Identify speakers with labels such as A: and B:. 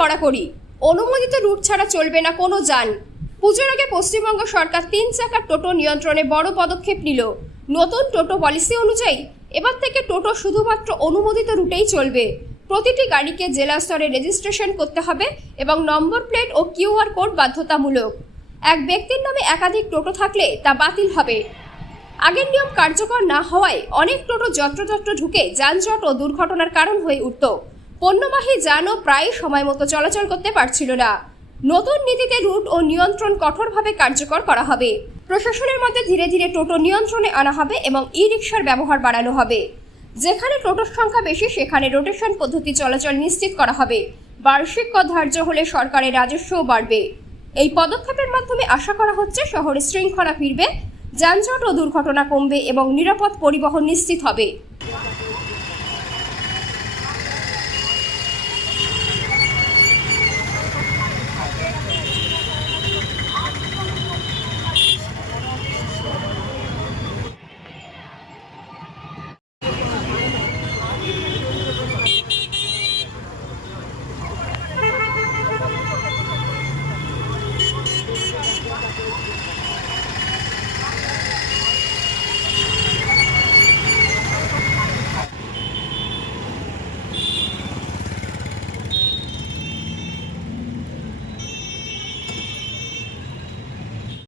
A: কড়াকড়ি অনুমোদিত রুট ছাড়া চলবে না কোনো যান। পুজোর আগে পশ্চিমবঙ্গ সরকার তিন চাকার টোটো নিয়ন্ত্রণে বড় পদক্ষেপ নিল। নতুন টোটো পলিসি অনুযায়ী এবার থেকে টোটো শুধুমাত্র অনুমোদিত রুটেই চলবে। প্রতিটি গাড়িকে জেলা স্তরে রেজিস্ট্রেশন করতে হবে এবং নম্বর প্লেট ও কিউআর কোড বাধ্যতামূলক। এক ব্যক্তির নামে একাধিক টোটো থাকলে তা বাতিল হবে। আগের নিয়ম কার্যকর না হওয়ায় অনেক টোটো যত্রতত্র ঢুকে যানজট ও দুর্ঘটনার কারণ হয়ে উঠত। পণ্যবাহী যানও প্রায় সময় মতো চলাচল করতে পারছিল না। নতুন নীতিতে রুট ও নিয়ন্ত্রণ কঠোরভাবে কার্যকর করা হবে। প্রশাসনের মধ্যে ধীরে ধীরে টোটো নিয়ন্ত্রণে আনা হবে এবং ই রিক্সার ব্যবহার বাড়ানো হবে। যেখানে টোটোর সংখ্যা বেশি, সেখানে রোটেশন পদ্ধতি চলাচল নিশ্চিত করা হবে। বার্ষিক কর ধার্য হলে সরকারের রাজস্বও বাড়বে। এই পদক্ষেপের মাধ্যমে আশা করা হচ্ছে শহরে শৃঙ্খলা ফিরবে, যানজট ও দুর্ঘটনা কমবে এবং নিরাপদ পরিবহন নিশ্চিত হবে।